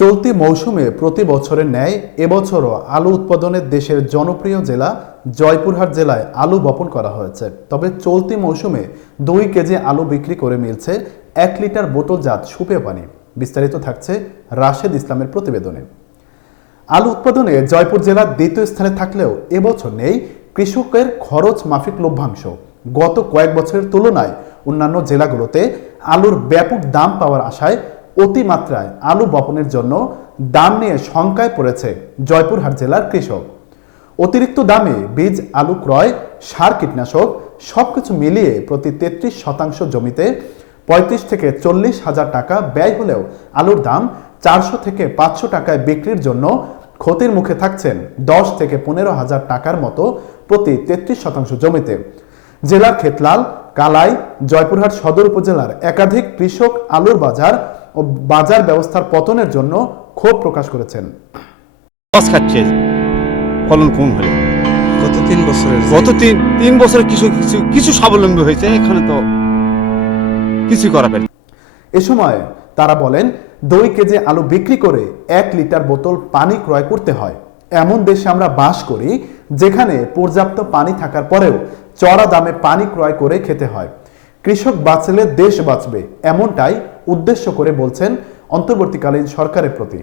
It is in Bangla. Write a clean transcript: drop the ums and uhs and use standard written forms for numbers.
চলতি মৌসুমে প্রতি বছরের ন্যায় এবছরও আলু উৎপাদনের দেশের জনপ্রিয় জেলা জয়পুরহাট জেলায় আলু বপন করা হয়েছে। তবে চলতি মৌসুমে 2 কেজি আলু বিক্রি করে মিলছে 1 লিটার বোতলজাত সুপেয় পানি। বিস্তারিত থাকছে রাশেদ ইসলামের প্রতিবেদনে। আলু উৎপাদনে জয়পুর জেলা দ্বিতীয় স্থানে থাকলেও এবছর নেই কৃষকের খরচ মাফিক লভ্যাংশ। গত কয়েক বছরের তুলনায় অন্যান্য জেলাগুলোতে আলুর ব্যাপক দাম পাওয়ার আশায় অতিমাত্রায় আলু বপনের জন্য দাম নিয়ে শঙ্কায় পড়েছে জয়পুরহাট জেলার কৃষক। অতিরিক্ত দামে বীজ, আলু ক্রয়, সার, কীটনাশক সবকিছু মিলিয়ে প্রতি 33% জমিতে 35 থেকে 40 হাজার টাকা ব্যয় হলেও আলুর দাম 400 থেকে 500 টাকায় বিক্রির জন্য ক্ষতির মুখে থাকছেন 10 থেকে 15 হাজার টাকার মতো প্রতি 33% জমিতে। জেলার খেতলাল, কালাই, জয়পুরহাট সদর উপজেলার একাধিক কৃষক আলুর বাজার ও বাজার ব্যবস্থার পতনের জন্য ক্ষোভ প্রকাশ করেছেন। খাচ্ছে ফলন কম হলে গত 3 বছরের তিন বছরে কিছু স্বাবলম্বী হয়েছে, এখানে তো কিছু করা পারে। এ সময় তারা বলেন 2 কেজি আলু বিক্রি করে 1 লিটার বোতল পানি ক্রয় করতে হয়। এমন দেশে আমরা বাস করি যেখানে পর্যাপ্ত পানি থাকার পরেও চড়া দামে পানি ক্রয় করে খেতে হয়। কৃষক বাঁচলে দেশ বাঁচবে, এমনটাই উদ্দেশ্য করে বলছেন অন্তর্বর্তীকালীন সরকারের প্রতি।